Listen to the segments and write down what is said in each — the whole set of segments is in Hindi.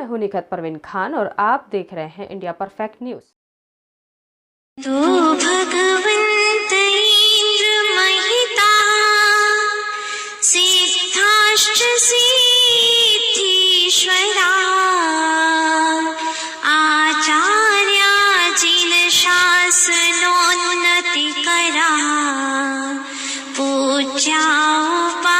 मैं हूं निखत परवीन खान और आप देख रहे हैं इंडिया परफेक्ट न्यूज। तो भगवंत इंद्र महिता सिद्धाश्च सिद्धीश्वरा आचार्या जिन शासनोन्नति करा पूज्या उपाध्यायका।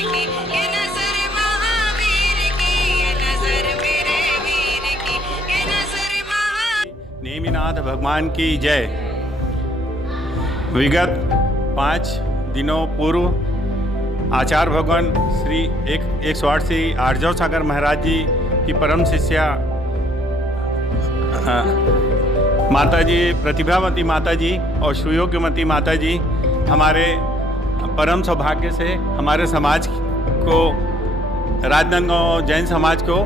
की, ये नजर महावीर की, ये नजर मेरे वीर की, ये नजर नेमिनाथ भगवान की जय। विगत 5 दिनों पूर्व आचार्य भगवान श्री 108 श्री आर्जव सागर महाराज जी की परम शिष्या माता जी प्रतिभावती माता जी और सुयोग्यमती माता जी हमारे परम सौभाग्य से हमारे समाज को राजनांदगांव जैन समाज को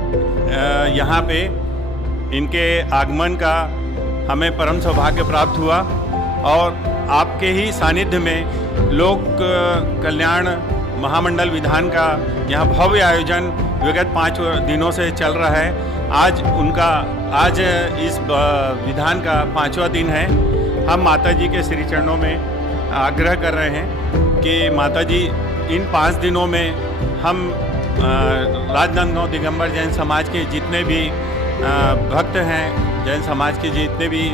यहाँ पे इनके आगमन का हमें परम सौभाग्य प्राप्त हुआ और आपके ही सानिध्य में लोक कल्याण महामंडल विधान का यहाँ भव्य आयोजन विगत 5 दिनों से चल रहा है। आज इस विधान का 5वां दिन है। हम माता जी के श्री चरणों में आग्रह कर रहे हैं कि माता जी इन 5 दिनों में हम राजनांदगांव दिगंबर जैन समाज के जितने भी भक्त हैं, जैन समाज के जितने भी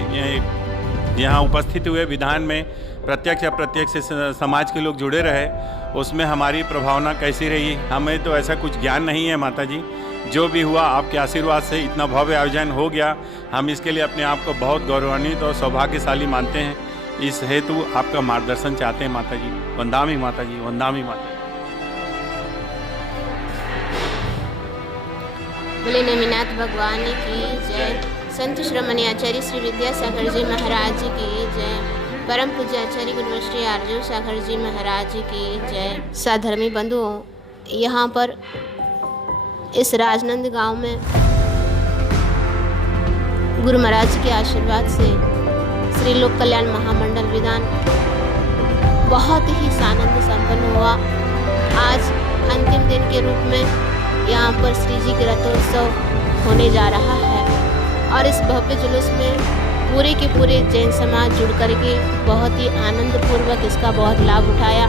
यहाँ उपस्थित हुए विधान में प्रत्यक्ष अप्रत्यक्ष समाज के लोग जुड़े रहे, उसमें हमारी प्रभावना कैसी रही। हमें तो ऐसा कुछ ज्ञान नहीं है माता जी, जो भी हुआ आपके आशीर्वाद से इतना भव्य आयोजन हो गया। हम इसके लिए अपने आप को बहुत गौरवान्वित और सौभाग्यशाली मानते हैं। इस हेतु आपका मार्गदर्शन चाहते हैं माता जी। वंदामी माता जी, वंदामी माता जी। बोले नेमिनाथ भगवान की जय। संत श्रमणी आचार्य श्री विद्यासागर जी महाराज जी की जय। परम पूज्य आचार्य गुरु श्री आर्जव सागर जी महाराज जी की जय। साधर्मी बंधुओं, यहाँ पर इस राजनांदगांव में गुरु महाराज के आशीर्वाद से श्री लोक कल्याण महामंडल विधान बहुत ही सानंद संपन्न हुआ। आज अंतिम दिन के रूप में यहाँ पर श्री जी के रथोत्सव होने जा रहा है और इस भव्य जुलूस में पूरे के पूरे जैन समाज जुड़ करके बहुत ही आनंदपूर्वक इसका बहुत लाभ उठाया।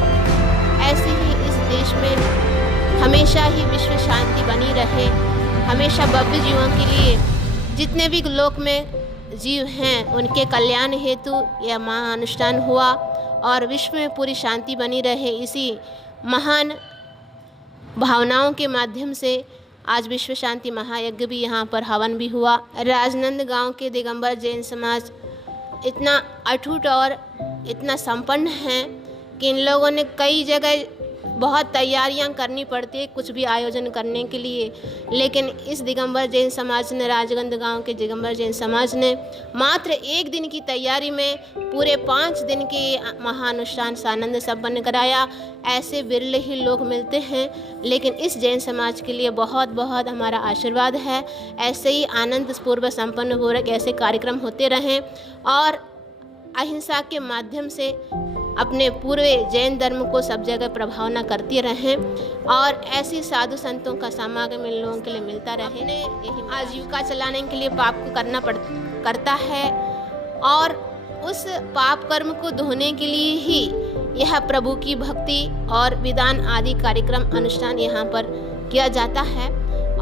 ऐसे ही इस देश में हमेशा ही विश्व शांति बनी रहे, हमेशा भव्य जीवों के लिए जितने भी लोक में जीव हैं उनके कल्याण हेतु यह महाअनुष्ठान हुआ और विश्व में पूरी शांति बनी रहे। इसी महान भावनाओं के माध्यम से आज विश्व शांति महायज्ञ भी यहाँ पर हवन भी हुआ। राजनांदगांव के दिगंबर जैन समाज इतना अटूट और इतना संपन्न है कि इन लोगों ने कई जगह बहुत तैयारियां करनी पड़ती है कुछ भी आयोजन करने के लिए, लेकिन इस दिगंबर जैन समाज ने, राजनांदगांव के दिगंबर जैन समाज ने मात्र 1 दिन की तैयारी में पूरे 5 दिन के महाअनुष्ठान सानंद संपन्न कराया। ऐसे बिरले ही लोग मिलते हैं, लेकिन इस जैन समाज के लिए बहुत बहुत हमारा आशीर्वाद है। ऐसे ही आनंदपूर्वक संपन्न हो रहे ऐसे कार्यक्रम होते रहें और अहिंसा के माध्यम से अपने पूरे जैन धर्म को सब जगह प्रभावना करती रहें और ऐसी साधु संतों का समागम इन लोगों के लिए मिलता रहे। यही आजीविका चलाने के लिए पाप को करता है और उस पाप कर्म को धोने के लिए ही यह प्रभु की भक्ति और विधान आदि कार्यक्रम अनुष्ठान यहाँ पर किया जाता है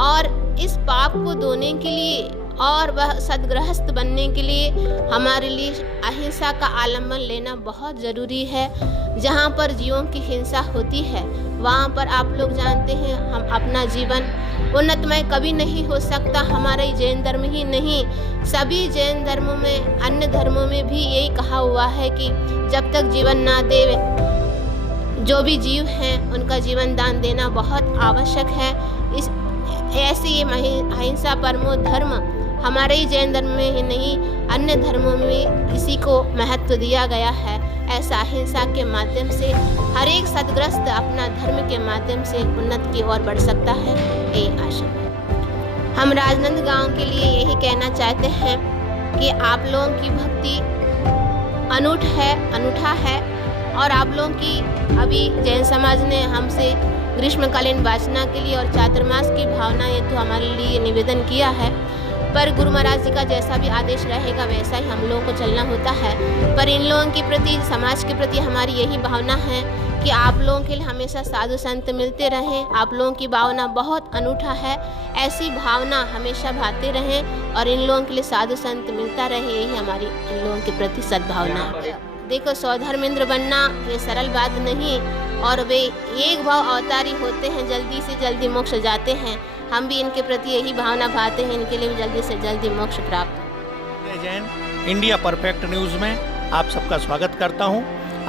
और इस पाप को धोने के लिए और वह सद्गृहस्थ बनने के लिए हमारे लिए अहिंसा का आलम्बन लेना बहुत ज़रूरी है। जहाँ पर जीवों की हिंसा होती है वहाँ पर आप लोग जानते हैं हम अपना जीवन उन्नतमय कभी नहीं हो सकता। हमारा जैन धर्म ही नहीं, सभी जैन धर्मों में, अन्य धर्मों में भी यही कहा हुआ है कि जब तक जीवन ना दे जो भी जीव हैं उनका जीवन दान देना बहुत आवश्यक है। ऐसे ये अहिंसा परमो धर्म हमारे ही जैन धर्म में ही नहीं अन्य धर्मों में इसी को महत्व दिया गया है। ऐसा अहिंसा के माध्यम से हर एक सद्ग्रस्त अपना धर्म के माध्यम से उन्नत की ओर बढ़ सकता है, ये आशा है। हम राजनांदगांव के लिए यही कहना चाहते हैं कि आप लोगों की भक्ति अनूठा है और आप लोगों की अभी जैन समाज ने हमसे ग्रीष्मकालीन वाचना के लिए और चातुर्मास की भावना हेतु हमारे लिए निवेदन किया है, पर गुरु महाराज जी का जैसा भी आदेश रहेगा वैसा ही हम लोगों को चलना होता है। पर इन लोगों के प्रति, समाज के प्रति हमारी यही भावना है कि आप लोगों के लिए हमेशा साधु संत मिलते रहें। आप लोगों की भावना बहुत अनूठा है, ऐसी भावना हमेशा भाते रहें और इन लोगों के लिए साधु संत मिलता रहे, यही हमारी इन लोगों के प्रति सद्भावना है। देखो, स्वधर्मेंद्र बनना ये सरल बात नहीं, और वे एक भाव अवतारी होते हैं, जल्दी से जल्दी मोक्ष जाते हैं। हम भी इनके प्रति यही भावना भाते हैं, इनके लिए भी जल्दी से जल्दी मोक्ष प्राप्त। जय जैन, इंडिया परफेक्ट न्यूज़ में आप सबका स्वागत करता हूं।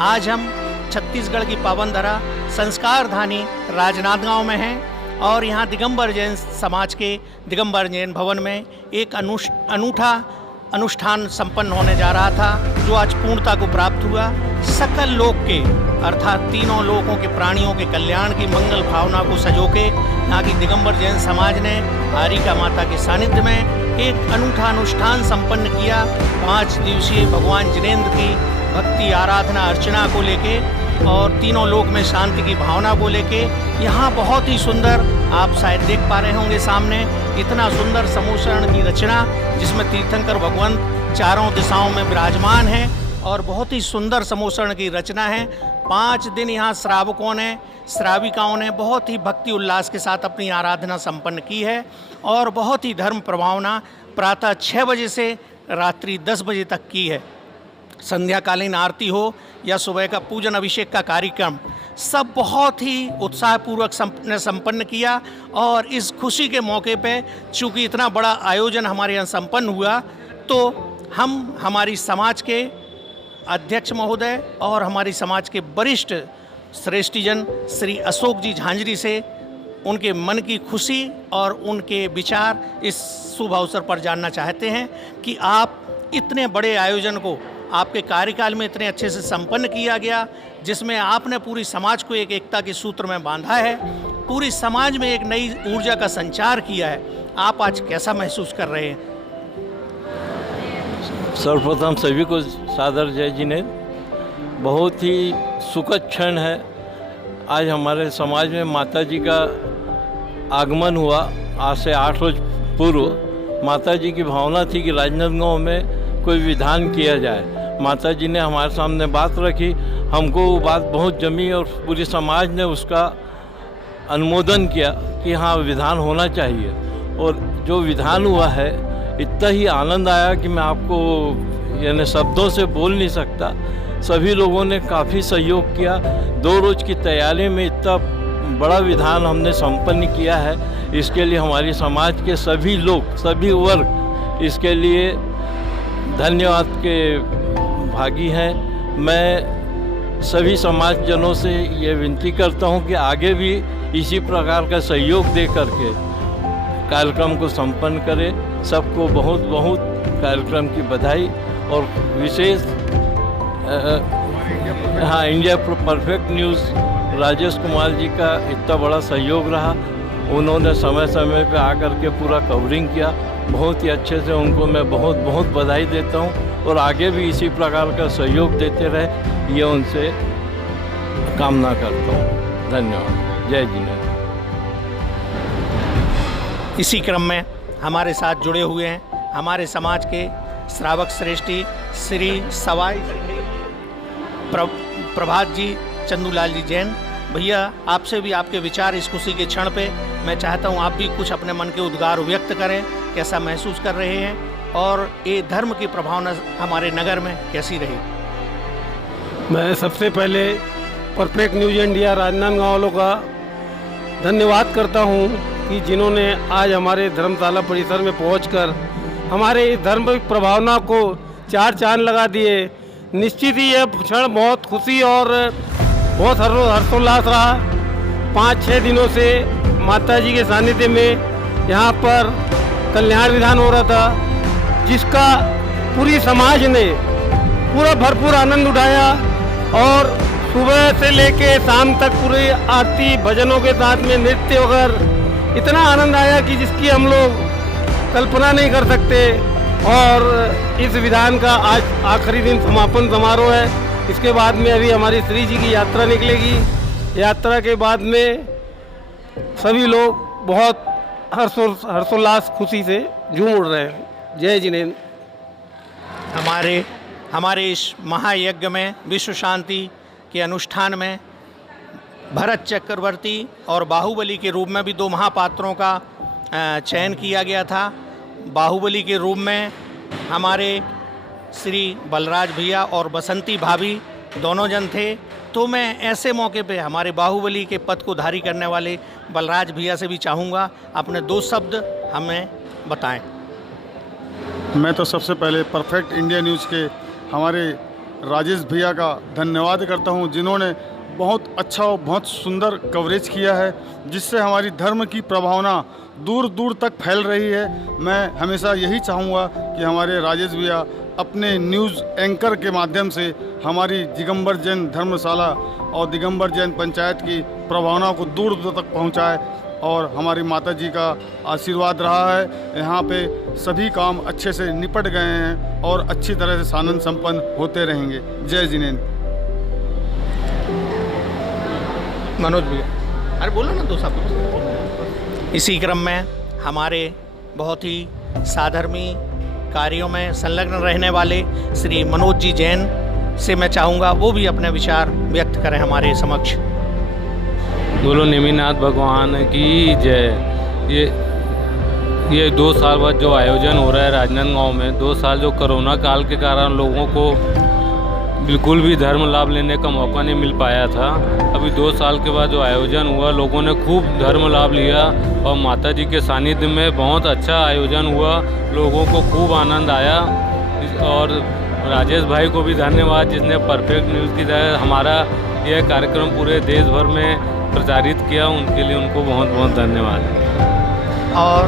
आज हम छत्तीसगढ़ की पावन धरा संस्कार धानी राजनांदगांव में हैं और यहाँ दिगंबर जैन समाज के दिगंबर जैन भवन में एक अनूठा अनुष्ठान संपन्न होने जा रहा था, जो आज पूर्णता को प्राप्त हुआ। सकल लोक के अर्थात तीनों लोकों के प्राणियों के कल्याण की मंगल भावना को सजोके यहाँ की दिगंबर जैन समाज ने हारिका माता के सानिध्य में एक अनूठा अनुष्ठान संपन्न किया। 5 दिवसीय भगवान जिनेंद्र की भक्ति आराधना अर्चना को लेके और तीनों लोक में शांति की भावना को लेके यहाँ बहुत ही सुंदर, आप शायद देख पा रहे होंगे सामने, इतना सुंदर समूहशरण की रचना जिसमें तीर्थंकर भगवंत चारों दिशाओं में विराजमान है और बहुत ही सुंदर समूहशरण की रचना है। 5 दिन यहाँ श्रावकों ने श्राविकाओं ने बहुत ही भक्ति उल्लास के साथ अपनी आराधना संपन्न की है और बहुत ही धर्म प्रभावना प्रातः 6 बजे से रात्रि 10 बजे तक की है। संध्याकालीन आरती हो या सुबह का पूजन अभिषेक का कार्यक्रम, सब बहुत ही उत्साहपूर्वक संपन्न किया। और इस खुशी के मौके पे चूँकि इतना बड़ा आयोजन हमारे यहाँ संपन्न हुआ, तो हम हमारी समाज के अध्यक्ष महोदय और हमारी समाज के वरिष्ठ श्रेष्ठीजन श्री अशोक जी झांझरी से उनके मन की खुशी और उनके विचार इस शुभ अवसर पर जानना चाहते हैं कि आप इतने बड़े आयोजन को आपके कार्यकाल में इतने अच्छे से संपन्न किया गया, जिसमें आपने पूरी समाज को एक एकता के सूत्र में बांधा है, पूरी समाज में एक नई ऊर्जा का संचार किया है। आप आज कैसा महसूस कर रहे हैं? सर्वप्रथम सभी को सादर जय जिनेंद्र। बहुत ही सुखद क्षण है। आज हमारे समाज में माता जी का आगमन हुआ। आज से 8 रोज पूर्व माता जी की भावना थी कि राजनांदगांव में कोई विधान किया जाए। माता जी ने हमारे सामने बात रखी, हमको वो बात बहुत जमी और पूरी समाज ने उसका अनुमोदन किया कि हाँ विधान होना चाहिए। और जो विधान हुआ है, इतना ही आनंद आया कि मैं आपको यानी शब्दों से बोल नहीं सकता। सभी लोगों ने काफ़ी सहयोग किया। 2 रोज की तैयारी में इतना बड़ा विधान हमने संपन्न किया है, इसके लिए हमारी समाज के सभी लोग, सभी वर्ग इसके लिए धन्यवाद के भागी हैं। मैं सभी समाजजनों से ये विनती करता हूँ कि आगे भी इसी प्रकार का सहयोग दे करके कार्यक्रम को संपन्न करें। सबको बहुत बहुत कार्यक्रम की बधाई और विशेष हाँ India perfect news Rajesh Kumar ji का इतना बड़ा सहयोग रहा। उन्होंने समय समय पे आकर के पूरा कवरिंग किया, बहुत ही अच्छे से। उनको मैं बहुत बहुत बधाई देता हूँ और आगे भी इसी प्रकार का सहयोग देते रहे, ये उनसे कामना करता हूँ। धन्यवाद। जय जिनेंद्र। इसी क्रम में हमारे साथ जुड़े हुए हैं हमारे समाज के श्रावक श्रेष्ठी श्री सवाई प्रभात जी, चंदूलाल जी जैन। भैया, आपसे भी आपके विचार इस खुशी के क्षण पे मैं चाहता हूँ आप भी कुछ अपने मन के उद्गार व्यक्त करें, कैसा महसूस कर रहे हैं और ये धर्म की प्रभावना हमारे नगर में कैसी रही? मैं सबसे पहले परफेक्ट न्यूज़ इंडिया राजनांदगांव वालों का धन्यवाद करता हूँ कि जिन्होंने आज हमारे धर्मशाला परिसर में पहुंचकर हमारे इस धर्म की प्रभावना को 4 चांद लगा दिए। निश्चित ही यह क्षण बहुत खुशी और बहुत हर्षोल्लास रहा। 5-6 दिनों से माता जी के सानिध्य में यहाँ पर कल्याण विधान हो रहा था, जिसका पूरी समाज ने पूरा भरपूर आनंद उठाया और सुबह से लेके शाम तक पूरी आरती भजनों के साथ में नृत्य वगैरह इतना आनंद आया कि जिसकी हम लोग कल्पना नहीं कर सकते। और इस विधान का आज आखिरी दिन समापन समारोह है। इसके बाद में अभी हमारी श्री जी की यात्रा निकलेगी। यात्रा के बाद में सभी लोग बहुत हर्षोल्लास खुशी से झूम उठ रहे हैं। जय जिनेंद्र। हमारे इस महायज्ञ में विश्व शांति के अनुष्ठान में भरत चक्रवर्ती और बाहुबली के रूप में भी 2 महापात्रों का चयन किया गया था। बाहुबली के रूप में हमारे श्री बलराज भैया और बसंती भाभी दोनों जन थे। तो मैं ऐसे मौके पे हमारे बाहुबली के पद को धारी करने वाले बलराज भैया से भी चाहूँगा अपने 2 शब्द हमें बताएं। मैं तो सबसे पहले परफेक्ट इंडिया न्यूज़ के हमारे राजेश भैया का धन्यवाद करता हूं, जिन्होंने बहुत अच्छा और बहुत सुंदर कवरेज किया है, जिससे हमारी धर्म की प्रभावना दूर दूर तक फैल रही है। मैं हमेशा यही चाहूँगा कि हमारे राजेश भैया अपने न्यूज़ एंकर के माध्यम से हमारी दिगंबर जैन धर्मशाला और दिगंबर जैन पंचायत की प्रभावना को दूर दूर तक पहुँचाए। और हमारी माता जी का आशीर्वाद रहा है, यहाँ पे सभी काम अच्छे से निपट गए हैं और अच्छी तरह से सानंद संपन्न होते रहेंगे। जय जिनेंद्र। मनोज भैया, अरे बोलो ना 2 शब्द। इसी क्रम में हमारे बहुत ही साधर्मी कार्यों में संलग्न रहने वाले श्री मनोज जी जैन से मैं चाहूँगा वो भी अपने विचार व्यक्त करें हमारे समक्ष। बोलो नेमिनाथ भगवान की जय। ये 2 साल बाद जो आयोजन हो रहा है राजनांदगांव में, 2 साल जो कोरोना काल के कारण लोगों को बिल्कुल भी धर्म लाभ लेने का मौका नहीं मिल पाया था, अभी 2 साल के बाद जो आयोजन हुआ लोगों ने खूब धर्म लाभ लिया और माता जी के सानिध्य में बहुत अच्छा आयोजन हुआ, लोगों को खूब आनंद आया। और राजेश भाई को भी धन्यवाद जिसने परफेक्ट न्यूज़ की तरह हमारा यह कार्यक्रम पूरे देश भर में प्रचारित किया, उनके लिए उनको बहुत बहुत धन्यवाद। और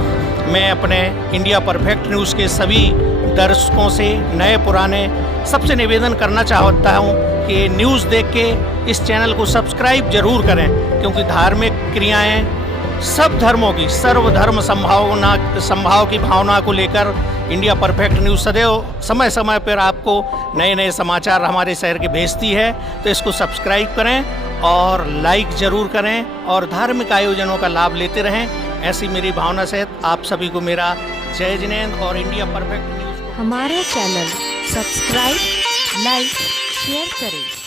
मैं अपने इंडिया परफेक्ट न्यूज़ के सभी दर्शकों से नए पुराने सबसे निवेदन करना चाहता हूँ कि न्यूज़ देख के इस चैनल को सब्सक्राइब जरूर करें, क्योंकि धार्मिक क्रियाएं सब धर्मों की सर्वधर्म संभाव की भावना को लेकर इंडिया परफेक्ट न्यूज़ सदैव समय समय पर आपको नए नए समाचार हमारे शहर के भेजती है। तो इसको सब्सक्राइब करें और लाइक ज़रूर करें और धार्मिक आयोजनों का लाभ लेते रहें। ऐसी मेरी भावना से आप सभी को मेरा जय जिनेंद्र और इंडिया परफेक्ट न्यूज़। हमारे चैनल सब्सक्राइब, लाइक, शेयर करें।